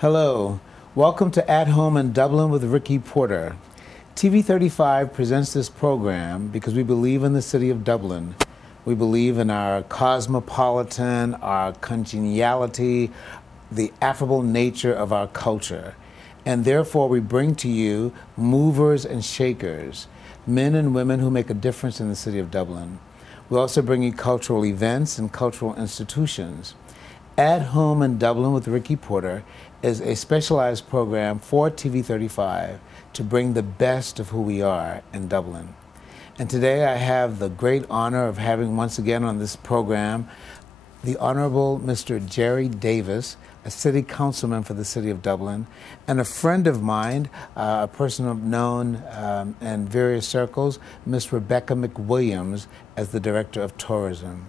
Hello, welcome to At Home in Dublin with Ricky Porter. TV 35 presents this program because we believe in the city of Dublin. We believe in our cosmopolitan, our congeniality, the affable nature of our culture. And therefore we bring to you movers and shakers, men and women who make a difference in the city of Dublin. We also bring you cultural events and cultural institutions. At Home in Dublin with Ricky Porter is a specialized program for TV 35 to bring the best of who we are in Dublin. And today I have the great honor of having once again on this program the Honorable Mr. Jerry Davis, a city councilman for the city of Dublin, and a friend of mine, a person known in various circles, Miss Rebecca McWilliams, as the Director of Tourism.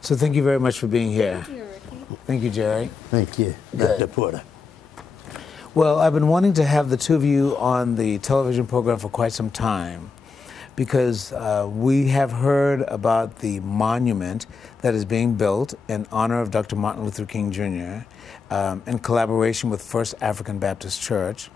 So thank you very much for being here. Thank you, Ricky. Thank you, Jerry. Thank you, Good. Dr. Porter. Well, I've been wanting to have the two of you on the television program for quite some time because we have heard about the monument that is being built in honor of Dr. Martin Luther King Jr. In collaboration with First African Baptist Church.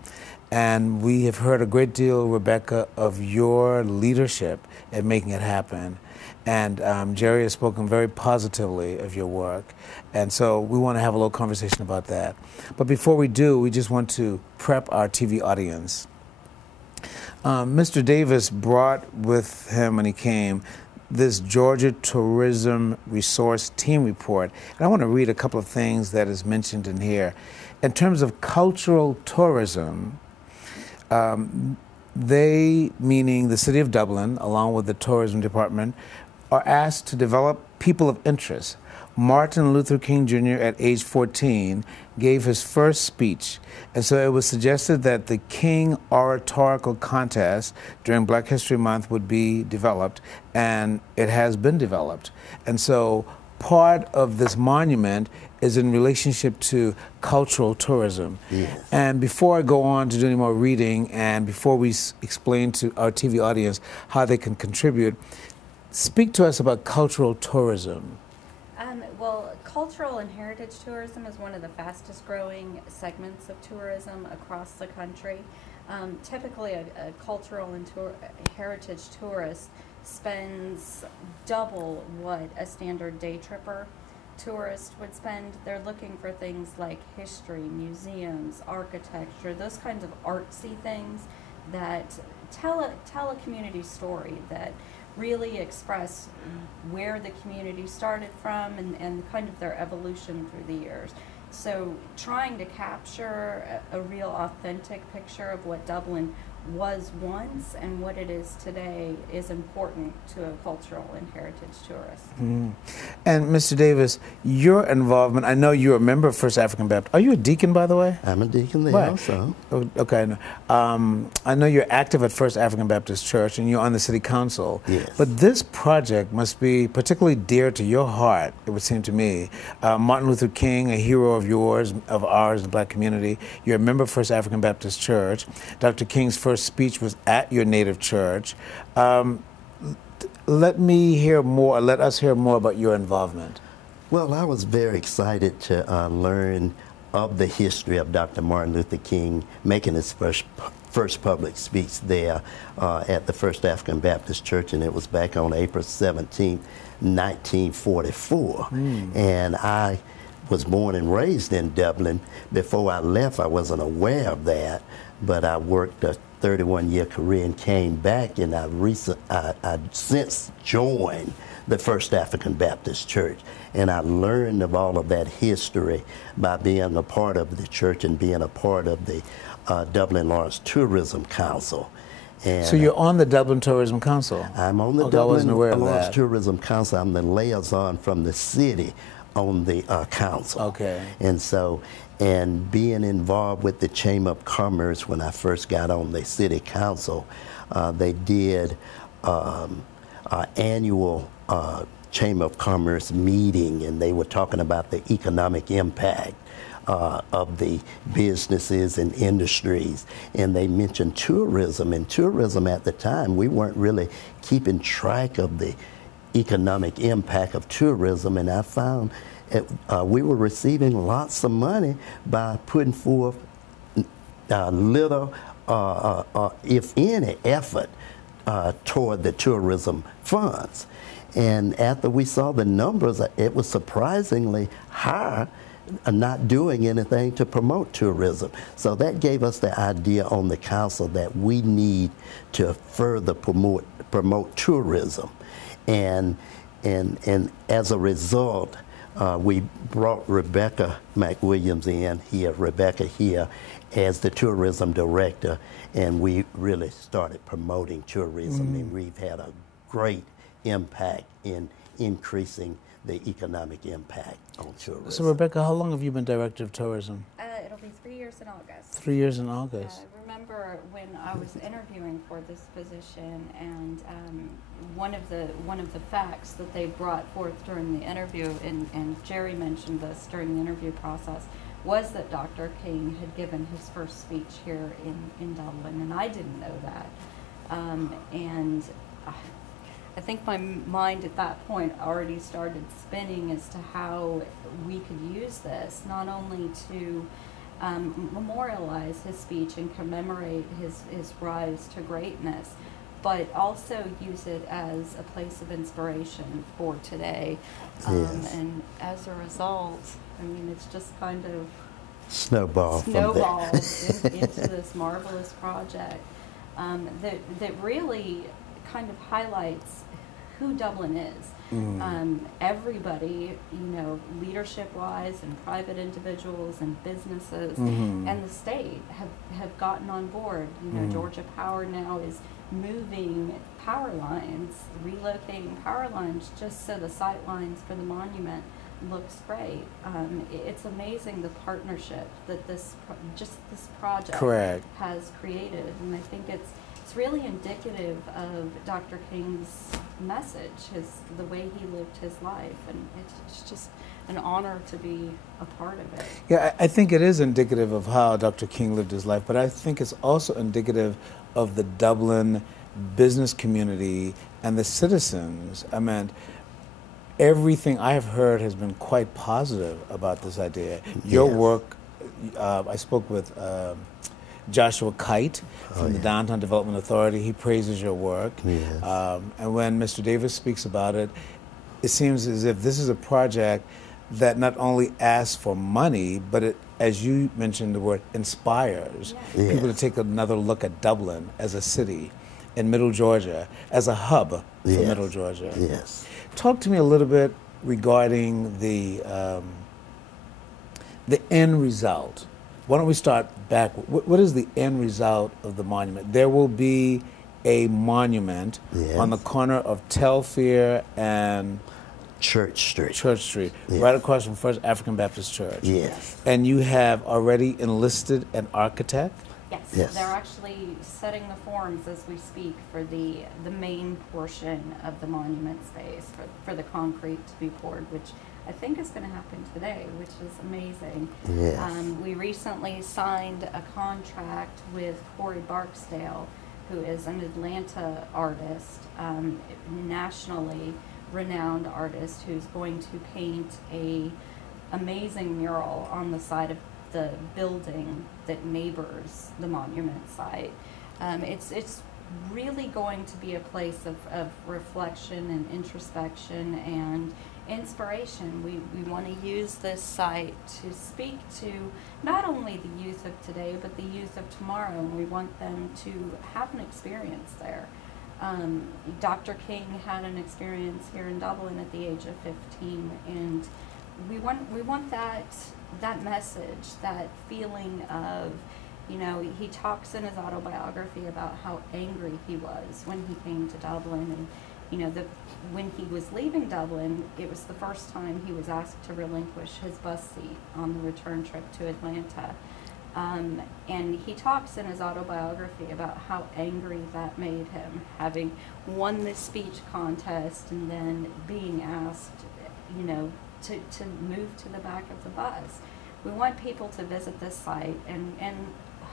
And we have heard a great deal, Rebecca, of your leadership in making it happen. And Jerry has spoken very positively of your work. And so we want to have a little conversation about that. But before we do, we just want to prep our TV audience. Mr. Davis brought with him when he came this Georgia Tourism Resource Team Report. And I want to read a couple of things that is mentioned in here. In terms of cultural tourism, they, meaning the city of Dublin, along with the tourism department, are asked to develop people of interest. Martin Luther King Jr. at age 14 gave his first speech. And so it was suggested that the King Oratorical Contest during Black History Month would be developed, and it has been developed. And so part of this monument is in relationship to cultural tourism. Yes. And before I go on to do any more reading, and before we explain to our TV audience how they can contribute, speak to us about cultural tourism. Well, cultural and heritage tourism is one of the fastest growing segments of tourism across the country. Typically, a cultural and heritage tourist spends double what a standard day tripper tourist would spend. They're looking for things like history, museums, architecture, those kinds of artsy things that tell a community story, that really express where the community started from and kind of their evolution through the years. So trying to capture a real authentic picture of what Dublin was once and what it is today is important to a cultural and heritage tourist. Mm. And Mr. Davis, your involvement, I know you're a member of First African Baptist. Are you a deacon, by the way? I'm a deacon there Right. also. Oh, okay. I know you're active at First African Baptist Church and you're on the city council. Yes. But this project must be particularly dear to your heart, it would seem to me. Martin Luther King, a hero of yours, of ours, the black community. You're a member of First African Baptist Church. Dr. King's first speech was at your native church. Let us hear more about your involvement. Well, I was very excited to learn of the history of Dr. Martin Luther King making his first public speech there at the First African Baptist Church, and it was back on April 17, 1944. And I was born and raised in Dublin. Before I left, I wasn't aware of that, but I worked a 31-year career and came back, and I since joined the First African Baptist Church. And I learned of all of that history by being a part of the church and being a part of the Dublin Lawrence Tourism Council. And So you're on the Dublin Tourism Council? I'm on the Okay, I wasn't aware Dublin of Lawrence that. Tourism Council. I'm the liaison from the city on the council. Okay. And so, and being involved with the Chamber of Commerce when I first got on the city council, they did an annual Chamber of Commerce meeting, and they were talking about the economic impact of the businesses and industries, and they mentioned tourism. And tourism at the time, we weren't really keeping track of the economic impact of tourism, and I found we were receiving lots of money by putting forth little, if any, effort toward the tourism funds. And after we saw the numbers, it was surprisingly high, not doing anything to promote tourism. So that gave us the idea on the council that we need to further promote tourism. And as a result, we brought Rebecca McWilliams in here, as the tourism director, and we really started promoting tourism, and we've had a great impact in increasing the economic impact on tourism. So, Rebecca, how long have you been director of tourism? It'll be 3 years in August. 3 years in August. I remember when I was interviewing for this position, and one of the facts that they brought forth during the interview, and Jerry mentioned this during the interview process, was that Dr. King had given his first speech here in Dublin, and I didn't know that. And I think my mind at that point already started spinning as to how we could use this, not only to memorialize his speech and commemorate his rise to greatness, but also use it as a place of inspiration for today. Yes. And as a result, I mean, it's just kind of snowballed into this marvelous project that really kind of highlights who Dublin is. Everybody, leadership-wise, and private individuals and businesses and the state have gotten on board. Georgia Power now is moving power lines, relocating power lines just so the sight lines for the monument looks great. It's amazing the partnership that this project has created, and I think it's really indicative of Dr. King's message, the way he lived his life, and it's just an honor to be a part of it. Yeah, I think it is indicative of how Dr. King lived his life, but I think it's also indicative of the Dublin business community and the citizens. I mean, everything I have heard has been quite positive about this idea. Your work, I spoke with Joshua Kite from the Downtown Development Authority. He praises your work. Yes. And when Mr. Davis speaks about it, it seems as if this is a project that not only asks for money, but it, as you mentioned the word, inspires people to take another look at Dublin as a city in Middle Georgia, as a hub for Middle Georgia. Yes. Talk to me a little bit regarding the end result. Why don't we start back? What is the end result of the monument? There will be a monument on the corner of Telfair and Church Street. Right across from First African Baptist Church. Yes. And you have already enlisted an architect? Yes. They're actually setting the forms as we speak for the main portion of the monument space, for the concrete to be poured, which I think is going to happen today, which is amazing. Yes. We recently signed a contract with Corey Barksdale, who is an Atlanta artist, nationally renowned artist, who's going to paint a amazing mural on the side of the building that neighbors the monument site. It's really going to be a place of reflection and introspection and inspiration. We want to use this site to speak to not only the youth of today, but the youth of tomorrow, and we want them to have an experience there. Dr. King had an experience here in Dublin at the age of 15, and we want that message, that feeling of, he talks in his autobiography about how angry he was when he came to Dublin, and when he was leaving Dublin, it was the first time he was asked to relinquish his bus seat on the return trip to Atlanta. And he talks in his autobiography about how angry that made him, having won this speech contest and then being asked, to move to the back of the bus. We want people to visit this site and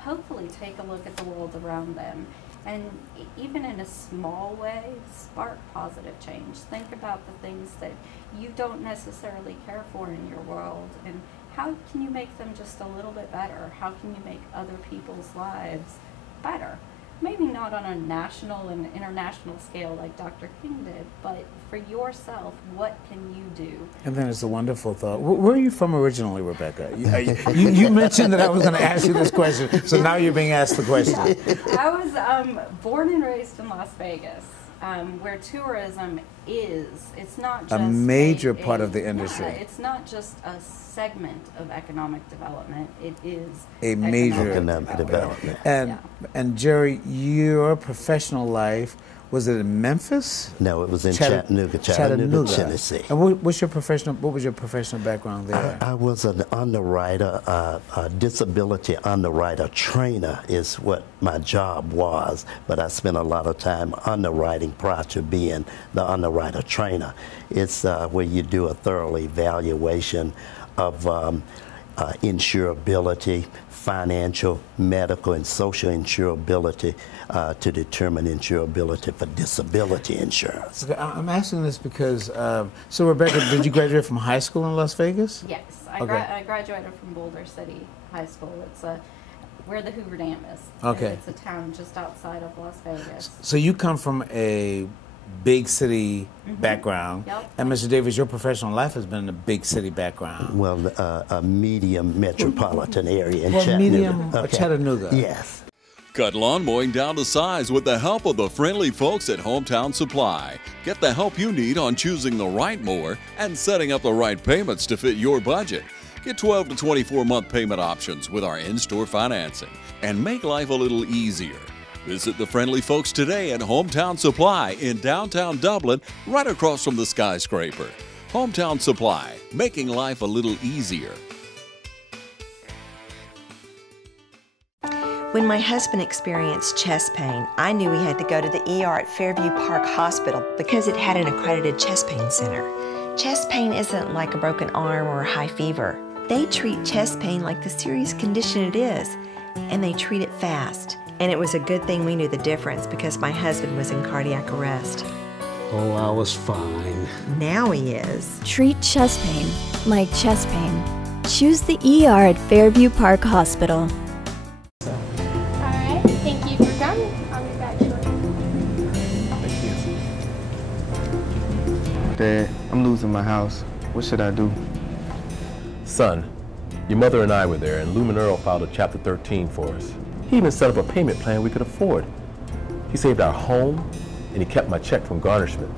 hopefully take a look at the world around them and even in a small way, spark positive change. Think about the things that you don't necessarily care for in your world, and how can you make them just a little bit better? How can you make other people's lives better? Maybe not on a national and international scale like Dr. King did, but for yourself, what can you do? And then it's a wonderful thought. Where are you from originally, Rebecca? You mentioned that I was going to ask you this question, so now you're being asked the question. I was born and raised in Las Vegas, where tourism it's not just a major part of the industry. Yeah, it's not just a segment of economic development. It is a major economic development. And Jerry, your professional life, was it in Memphis? No, it was in Chattanooga, Tennessee. And what was your professional background there? I was an underwriter, a disability underwriter trainer is what my job was, but I spent a lot of time underwriting prior to being the underwriter trainer. It's where you do a thorough evaluation of insurability, financial, medical, and social insurability to determine insurability for disability insurance. Okay, I'm asking this because, so Rebecca, did you graduate from high school in Las Vegas? Yes, I graduated from Boulder City High School. It's where the Hoover Dam is. Okay. It's a town just outside of Las Vegas. So you come from a big city background. Yep. And Mr. Davis, your professional life has been in a big city background. Well, a medium metropolitan area in Chattanooga. Medium Chattanooga. Yes. Cut lawn mowing down to size with the help of the friendly folks at Hometown Supply. Get the help you need on choosing the right mower and setting up the right payments to fit your budget. Get 12 to 24-month payment options with our in-store financing and make life a little easier. Visit the friendly folks today at Hometown Supply in downtown Dublin, right across from the skyscraper. Hometown Supply, making life a little easier. When my husband experienced chest pain, I knew he had to go to the ER at Fairview Park Hospital because it had an accredited chest pain center. Chest pain isn't like a broken arm or a high fever. They treat chest pain like the serious condition it is, and they treat it fast. And it was a good thing we knew the difference because my husband was in cardiac arrest. Oh, I was fine. Now he is. Treat chest pain like chest pain. Choose the ER at Fairview Park Hospital. Alright, thank you for coming. I'll be back shortly. Dad, I'm losing my house. What should I do? Son, your mother and I were there, and Lumen Earl filed a Chapter 13 for us. He even set up a payment plan we could afford. He saved our home, and he kept my check from garnishment.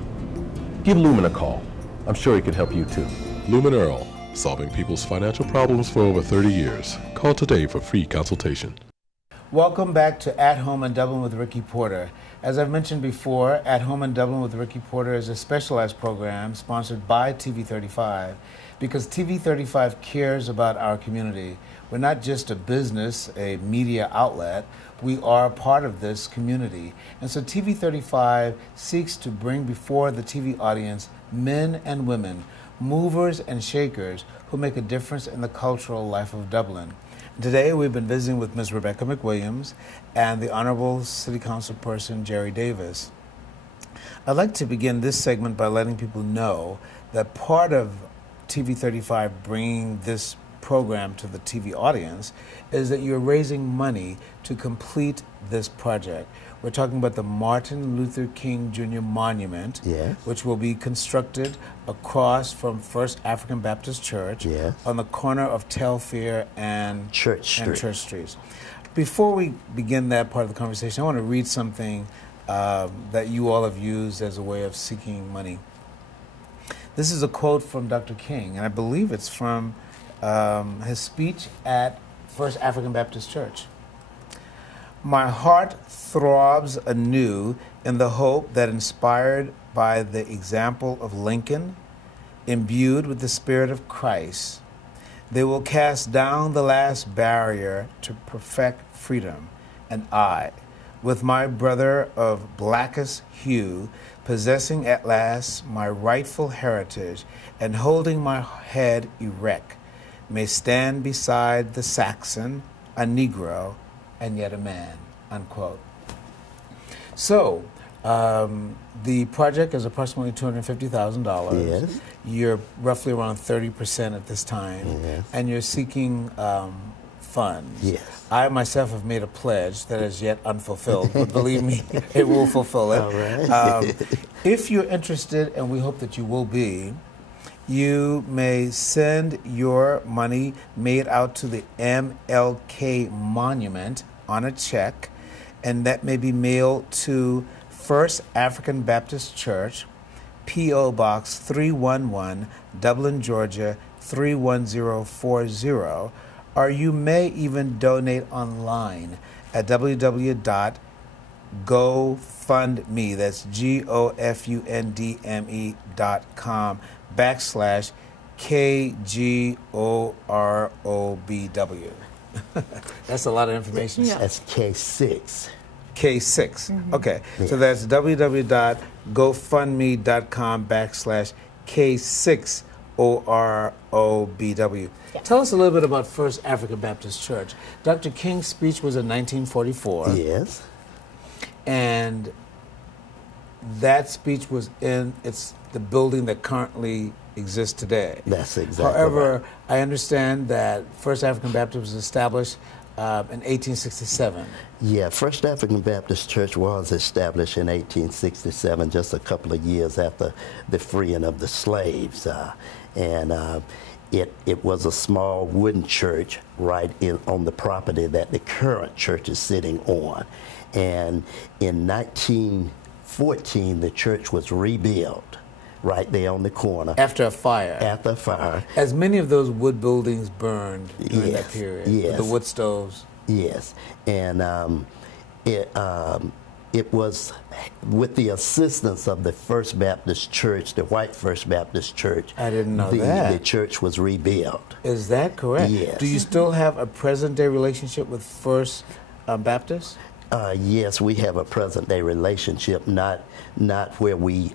Give Lumen a call. I'm sure he could help you too. Lumen Earl, solving people's financial problems for over 30 years. Call today for free consultation. Welcome back to At Home in Dublin with Ricky Porter. As I've mentioned before, At Home in Dublin with Ricky Porter is a specialized program sponsored by TV35 because TV35 cares about our community. We're not just a business, a media outlet. We are part of this community. And so TV35 seeks to bring before the TV audience men and women, movers and shakers who make a difference in the cultural life of Dublin. Today we've been visiting with Ms. Rebecca McWilliams and the Honorable City Council person Jerry Davis. I'd like to begin this segment by letting people know that part of TV35 bringing this program to the TV audience is that you're raising money to complete this project. We're talking about the Martin Luther King Jr. Monument, Yes. which will be constructed across from First African Baptist Church Yes. on the corner of Telfair and Church Streets. Before we begin that part of the conversation, I want to read something that you all have used as a way of seeking money. This is a quote from Dr. King, and I believe it's from his speech at First African Baptist Church. My heart throbs anew in the hope that, inspired by the example of Lincoln, imbued with the Spirit of Christ, they will cast down the last barrier to perfect freedom, and I, with my brother of blackest hue, possessing at last my rightful heritage and holding my head erect, may stand beside the Saxon, a Negro, and yet a man, unquote. So, the project is approximately $250,000. Yes. You're roughly around 30% at this time, Yes. and you're seeking funds. Yes. I myself have made a pledge that is yet unfulfilled, but believe me, it will fulfill it. All right. If you're interested, and we hope that you will be, you may send your money made out to the MLK Monument on a check, and that may be mailed to First African Baptist Church, P.O. Box 311, Dublin, Georgia 31040, or you may even donate online at www.gofundme, that's GOFUNDME.com/KGOROBW. That's a lot of information. Yeah. That's K6. K6. Okay. Yeah. So that's www.gofundme.com/K6OROBW. Yeah. Tell us a little bit about First African Baptist Church. Dr. King's speech was in 1944. Yes. And that speech was in the building that currently exists today. That's exactly However, right. I understand that First African Baptist was established in 1867. Yeah, First African Baptist Church was established in 1867, just a couple of years after the freeing of the slaves. It was a small wooden church right on the property that the current church is sitting on. And in 1914, the church was rebuilt right there on the corner. After a fire. After a fire. As many of those wood buildings burned during that period. Yes. The wood stoves. Yes. And it was with the assistance of the First Baptist Church, the white First Baptist Church. I didn't know that. The church was rebuilt. Is that correct? Yes. Do you still have a present-day relationship with First Baptist? Yes, we have a present-day relationship, not where we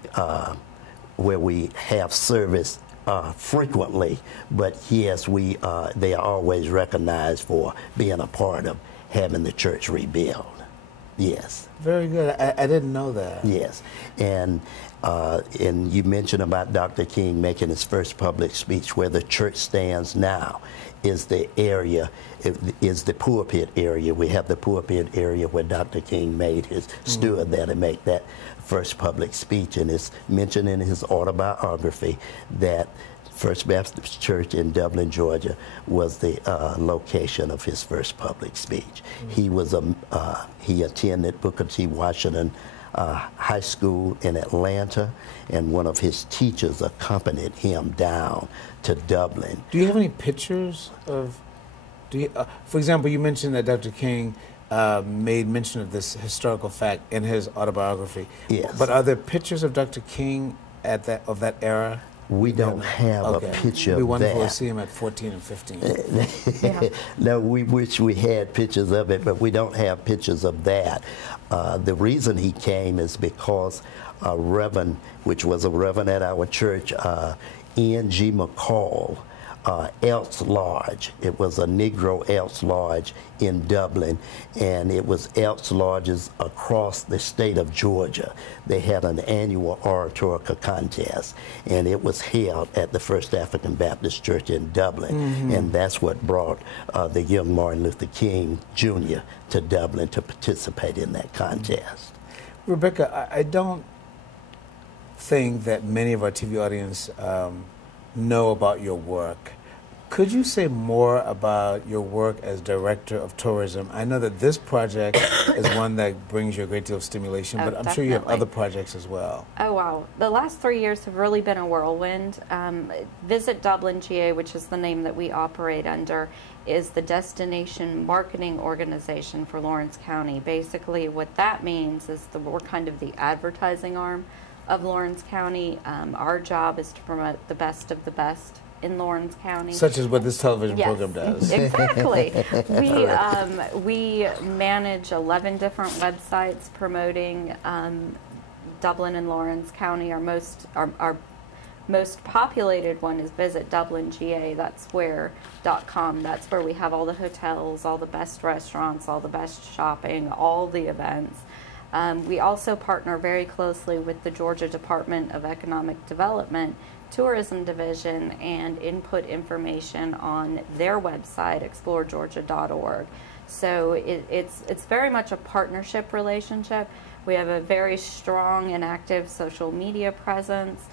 have service frequently, but yes, they are always recognized for being a part of having the church rebuilt. Yes. Very good. I didn't know that. Yes, and you mentioned about Dr. King making his first public speech. Where the church stands now is the area, is the pulpit area. We have the pulpit area where Dr. King made his stood there to make that first public speech, and it's mentioned in his autobiography that First Baptist Church in Dublin, Georgia, was the location of his first public speech. He attended Booker T. Washington High School in Atlanta, and one of his teachers accompanied him down to Dublin. Do you have any pictures of? For example, you mentioned that Dr. King made mention of this historical fact in his autobiography. Yes. But are there pictures of Dr. King of that era? We don't have a picture of that. It'd be wonderful to see him at 14 and 15. No, we wish we had pictures of it, but we don't have pictures of that. The reason he came is because a reverend, which was a reverend at our church, N.G. McCall, Elks Lodge. It was a Negro Elks Lodge in Dublin, and it was Elks Lodges across the state of Georgia. They had an annual oratorical contest, and it was held at the First African Baptist Church in Dublin, and that's what brought the young Martin Luther King Jr. to Dublin to participate in that contest. Rebecca, I don't think that many of our TV audience know about your work. Could you say more about your work as Director of Tourism? I know that this project is one that brings you a great deal of stimulation, but I'm sure you have other projects as well. Oh, wow. The last 3 years have really been a whirlwind. Visit Dublin GA, which is the name that we operate under, is the destination marketing organization for Lawrence County. Basically, what that means is we're kind of the advertising arm of Lawrence County. Our job is to promote the best of the best in Lawrence County. Such as what this television program does. Exactly. We manage 11 different websites promoting Dublin and Lawrence County. Our most populated one is Visit Dublin GA. That's where.com. That's where we have all the hotels, all the best restaurants, all the best shopping, all the events. We also partner very closely with the Georgia Department of Economic Development Tourism Division and input information on their website, exploregeorgia.org. So it's very much a partnership relationship. We have a very strong and active social media presence.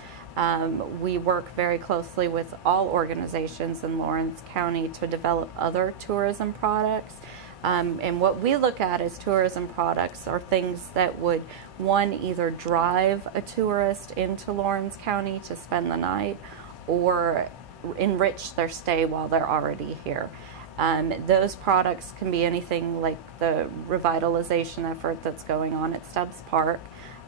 We work very closely with all organizations in Lawrence County to develop other tourism products. And what we look at as tourism products are things that would, one, either drive a tourist into Lawrence County to spend the night or enrich their stay while they're already here. Those products can be anything like the revitalization effort that's going on at Stubbs Park.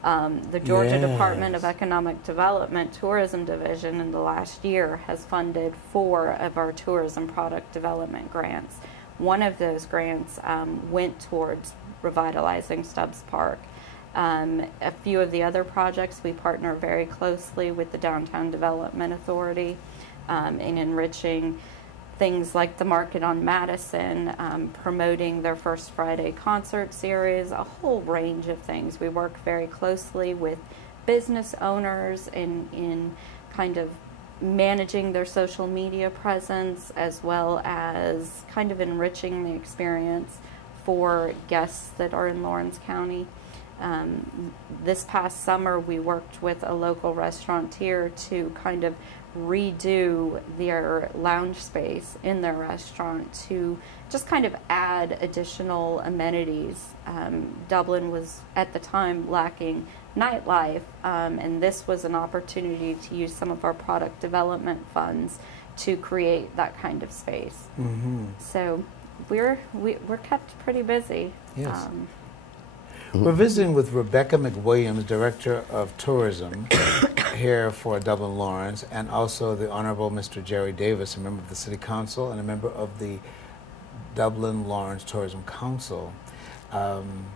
The Georgia Department of Economic Development Tourism Division in the last year has funded 4 of our tourism product development grants. One of those grants went towards revitalizing Stubbs Park. A few of the other projects, we partner very closely with the Downtown Development Authority in enriching things like the Market on Madison, promoting their First Friday concert series, a whole range of things. We work very closely with business owners in kind of managing their social media presence, as well as kind of enriching the experience for guests that are in Lawrence County. This past summer, we worked with a local restaurateur to kind of redo their lounge space in their restaurant to just kind of add additional amenities. Dublin was at the time lacking nightlife, and this was an opportunity to use some of our product development funds to create that kind of space. Mm-hmm. So we're kept pretty busy. Yes. We're visiting with Rebecca McWilliams, Director of Tourism here for Dublin Lawrence, and also the Honorable Mr. Jerry Davis, a member of the City Council and a member of the Dublin Lawrence Tourism Council. And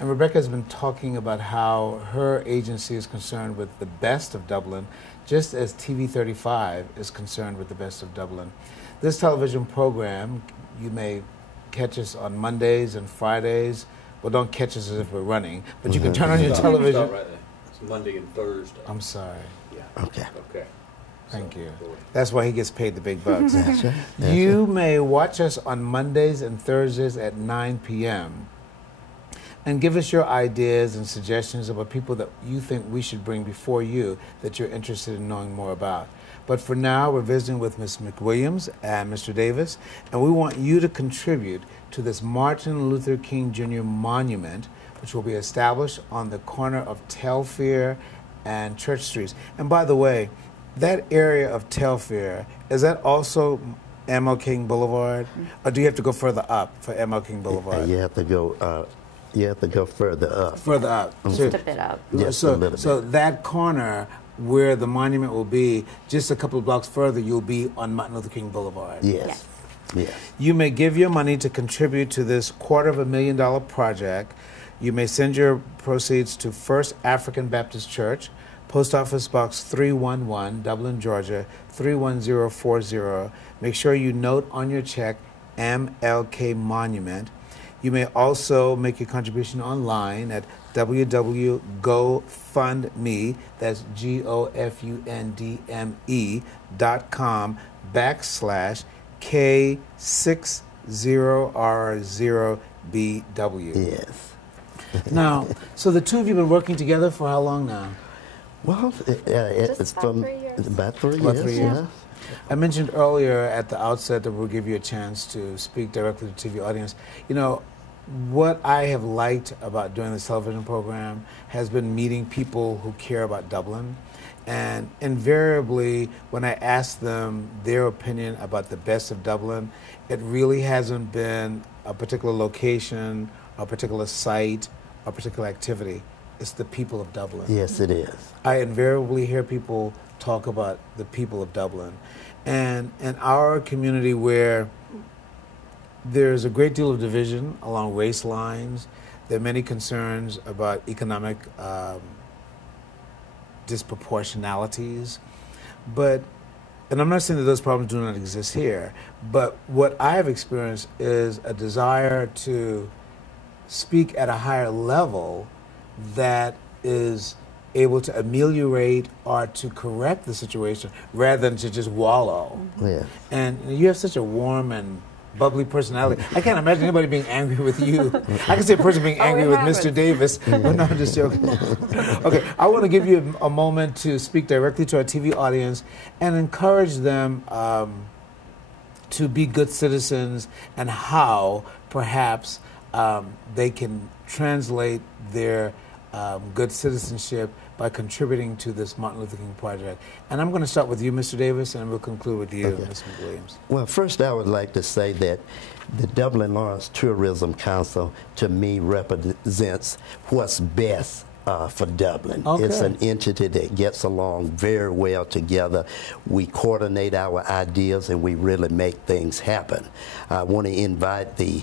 Rebecca has been talking about how her agency is concerned with the best of Dublin, just as TV 35 is concerned with the best of Dublin. This television program, you may catch us on Mondays and Fridays. Well, don't catch us as if we're running, but you can turn on your television. Stop right there. It's Monday and Thursday. I'm sorry. Yeah. Okay. Okay. Thank you. That's why he gets paid the big bucks. You may watch us on Mondays and Thursdays at 9 p.m. and give us your ideas and suggestions about people that you think we should bring before you that you're interested in knowing more about. But for now, we're visiting with Ms. McWilliams and Mr. Davis, and we want you to contribute to this Martin Luther King Jr. monument, which will be established on the corner of Telfair and Church Streets. And by the way, that area of Telfair, is that also MLK Boulevard? Or do you have to go further up for MLK Boulevard? You have to go further up. Further up. Just a bit up. Just a little bit. So that corner where the monument will be, just a couple of blocks further, you'll be on Martin Luther King Boulevard. Yes. Yes. You may give your money to contribute to this $250,000 project. You may send your proceeds to First African Baptist Church, Post Office Box 311, Dublin, Georgia, 31040. Make sure you note on your check MLK Monument. You may also make your contribution online at www.gofundme, that's GOFUNDME.com/K60R0BW. Yes. Now, so the two of you have been working together for how long now? Well, it's about 3 years. About 3 years. About 3 years. Yeah. I mentioned earlier at the outset that we'll give you a chance to speak directly to the TV audience. You know, what I have liked about doing this television program has been meeting people who care about Dublin. And invariably, when I ask them their opinion about the best of Dublin, it really hasn't been a particular location, a particular site, a particular activity. It's the people of Dublin. Yes, it is. I invariably hear people talk about the people of Dublin. And in our community where there's a great deal of division along race lines, there are many concerns about economic disproportionalities, and I'm not saying that those problems do not exist here, but what I have experienced is a desire to speak at a higher level that is able to ameliorate or to correct the situation rather than to just wallow. Yeah. And you have such a warm and bubbly personality. I can't imagine anybody being angry with you. I can see a person being angry with Mr. Davis. But no, I'm just joking. Okay, I want to give you a moment to speak directly to our TV audience and encourage them to be good citizens and how perhaps they can translate their good citizenship by contributing to this Martin Luther King project. And I'm going to start with you, Mr. Davis, and we'll conclude with you, Ms. McWilliams. Well, first I would like to say that the Dublin Lawrence Tourism Council, to me, represents what's best for Dublin. Okay. It's an entity that gets along very well together. We coordinate our ideas and we really make things happen. I want to invite the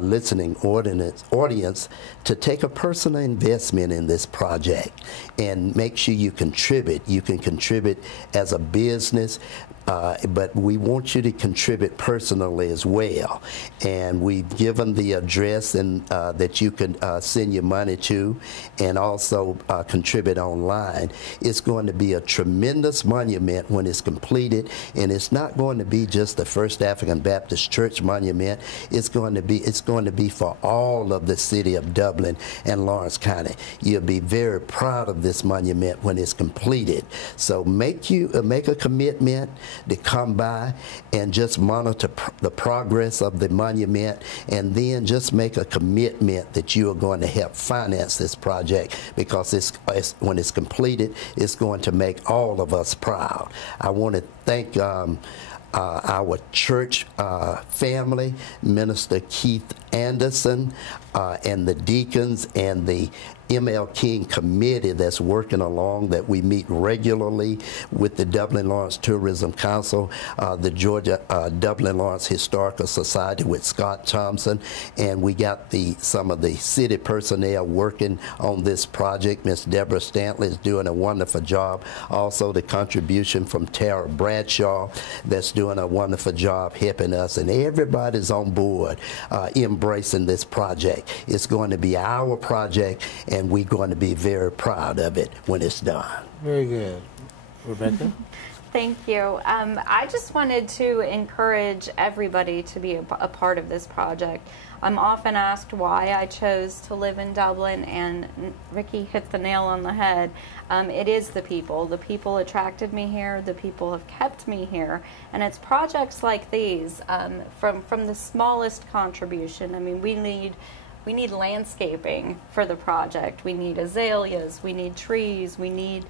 listening audience to take a personal investment in this project and make sure you contribute. You can contribute as a business, but we want you to contribute personally as well. And we've given the address and that you can send your money to, and also contribute online. It's going to be a tremendous monument when it's completed, and it's not going to be just the First African Baptist Church monument. It's going to be for all of the city of Dublin and Lawrence County. You'll be very proud of this monument when it's completed. So make a commitment to come by and just monitor the progress of the monument, and then just make a commitment that you are going to help finance this project, because when it's completed, it's going to make all of us proud. I want to thank our church family, Minister Keith Anderson, and the deacons and the MLK committee that's working along, that we meet regularly with the Dublin Lawrence Tourism Council, the Georgia Dublin Lawrence Historical Society with Scott Thompson, and we got some of the city personnel working on this project. Miss Deborah Stanley is doing a wonderful job. Also the contribution from Tara Bradshaw that's doing a wonderful job helping us, and everybody's on board embracing this project. It's going to be our project, and we're going to be very proud of it when it's done. Very good. Rebecca? Thank you. I just wanted to encourage everybody to be a part of this project. I'm often asked why I chose to live in Dublin, and Ricky hit the nail on the head. It is the people. The people attracted me here. The people have kept me here. And it's projects like these, from the smallest contribution. I mean, we need landscaping for the project. We need azaleas, we need trees, we need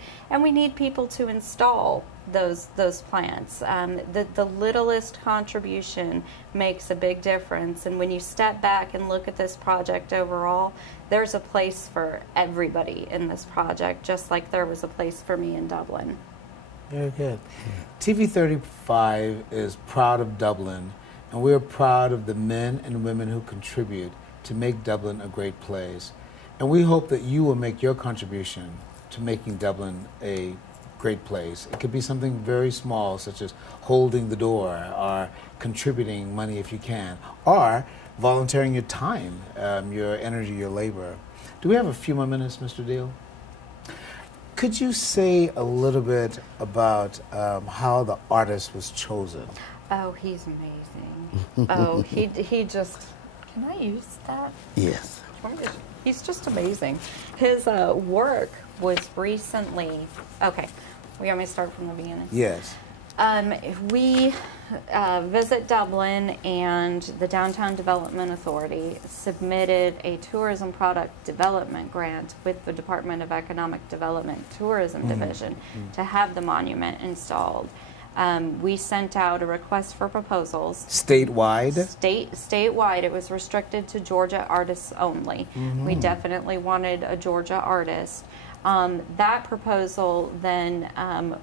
people to install those plants. The littlest contribution makes a big difference, and when you step back and look at this project overall, there's a place for everybody in this project, just like there was a place for me in Dublin. Very good. TV 35 is proud of Dublin, and we're proud of the men and women who contribute to make Dublin a great place. And we hope that you will make your contribution to making Dublin a great place. It could be something very small, such as holding the door, or contributing money if you can, or volunteering your time, your energy, your labor. Do we have a few more minutes, Mr. Deal? Could you say a little bit about how the artist was chosen? Oh, he's amazing. Oh, he just... Can I use that? Yes. He's just amazing. His work was recently... Okay, we want me to start from the beginning? Yes. We visit Dublin, and the Downtown Development Authority submitted a tourism product development grant with the Department of Economic Development Tourism Division to have the monument installed. We sent out a request for proposals. Statewide? Statewide. It was restricted to Georgia artists only. We definitely wanted a Georgia artist. That proposal then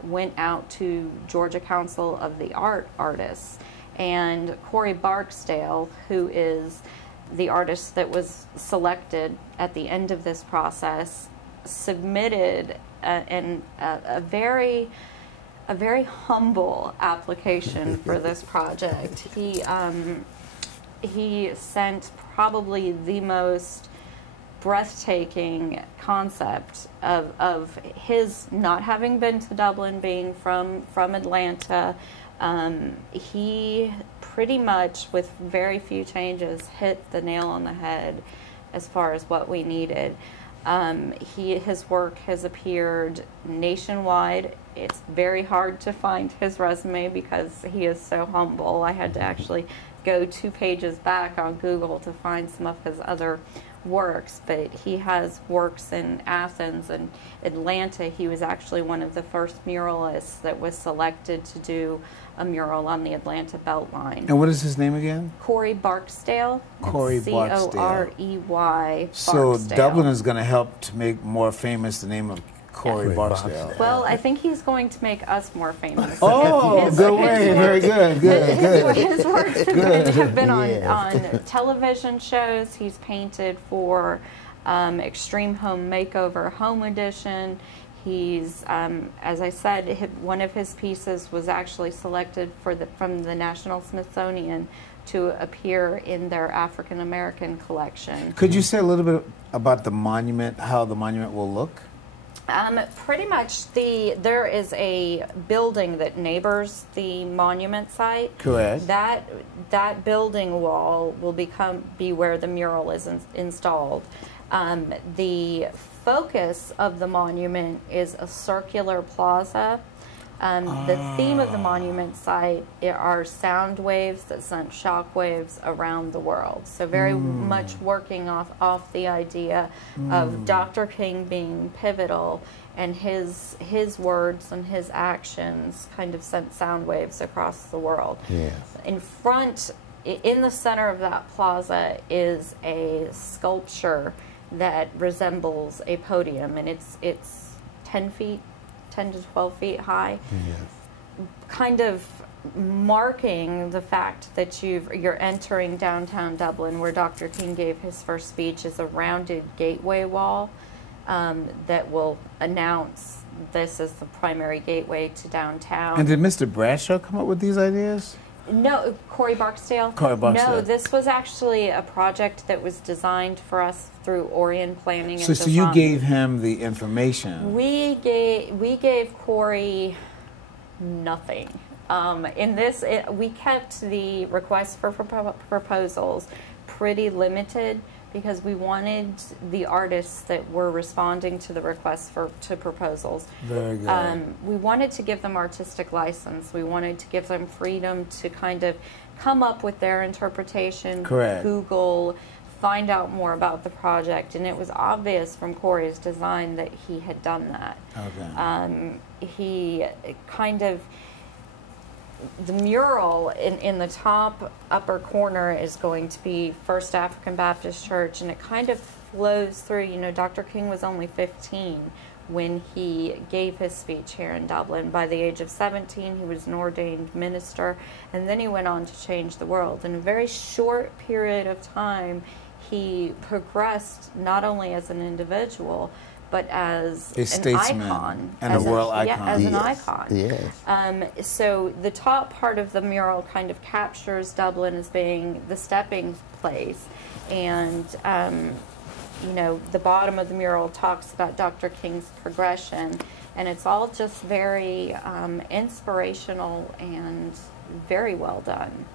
went out to Georgia Council of the Artists, and Corey Barksdale, who is the artist that was selected at the end of this process, submitted a very humble application for this project. He sent probably the most breathtaking concept of his not having been to Dublin, being from Atlanta. He pretty much, with very few changes, hit the nail on the head as far as what we needed. His work has appeared nationwide. It's very hard to find his resume because he is so humble. I had to actually go 2 pages back on Google to find some of his other works, but he has works in Athens and Atlanta. He was actually one of the first muralists that was selected to do a mural on the Atlanta Beltline. And what is his name again? Corey Barksdale. Corey Barksdale. Corey. So Dublin is going to help to make more famous the name of Corey Barksdale. Well, I think he's going to make us more famous. Oh, good way. Very good. Good. His works have been on television shows. He's painted for Extreme Home Makeover Home Edition. He's, as I said, one of his pieces was actually selected from the National Smithsonian to appear in their African American collection. Could you say a little bit about the monument, how the monument will look? Pretty much there is a building that neighbors the monument site. Correct. That building wall will be where the mural is installed. The focus of the monument is a circular plaza. The theme of the monument site are sound waves that sent shock waves around the world. So very much working off the idea of Dr. King being pivotal, and his words and his actions kind of sent sound waves across the world. Yes. In the center of that plaza is a sculpture that resembles a podium, and it's 10 to 12 feet high, kind of marking the fact that you're entering downtown Dublin, where Dr. King gave his first speech. Is a rounded gateway wall that will announce this as the primary gateway to downtown. And did Mr. Bradshaw come up with these ideas? No, Corey Barksdale. Corey Barksdale. No, this was actually a project that was designed for us through Orion Planning and So you gave him the information. We gave Corey nothing. We kept the requests for proposals pretty limited because we wanted the artists that were responding to the requests to proposals. Very good. We wanted to give them artistic license. We wanted to give them freedom to kind of come up with their interpretation, Correct. Google, find out more about the project, and it was obvious from Corey's design that he had done that. Okay. He kind of, the mural in the top upper corner is going to be First African Baptist Church, and it kind of flows through. You know, Dr. King was only 15 when he gave his speech here in Dublin. By the age of 17, he was an ordained minister, and then he went on to change the world. In a very short period of time, he progressed not only as an individual, but as a statesman, an icon, and a world icon. Yeah, as an icon. Yes. So the top part of the mural kind of captures Dublin as being the stepping place, and you know, the bottom of the mural talks about Dr. King's progression, and it's all just very inspirational and very well done.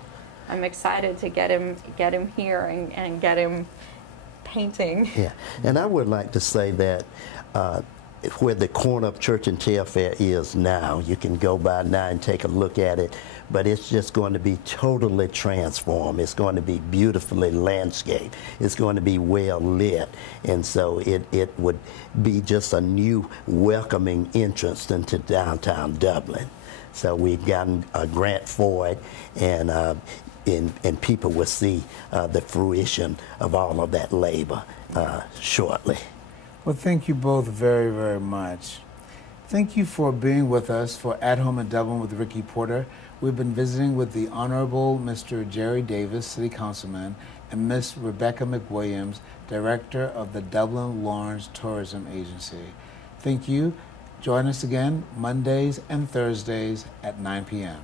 I'm excited to get him here and get him painting. Yeah, and I would like to say that where the corner of Church and Telfair is now, you can go by now and take a look at it, but it's just going to be totally transformed. It's going to be beautifully landscaped. It's going to be well lit, and so it would be just a new welcoming entrance into downtown Dublin. So we've gotten a grant for it, and people will see the fruition of all of that labor shortly. Well, thank you both very, very much. Thank you for being with us for At Home in Dublin with Ricky Porter. We've been visiting with the Honorable Mr. Jerry Davis, City Councilman, and Miss Rebecca McWilliams, Director of the Dublin Lawrence Tourism Agency. Thank you. Join us again Mondays and Thursdays at 9 p.m.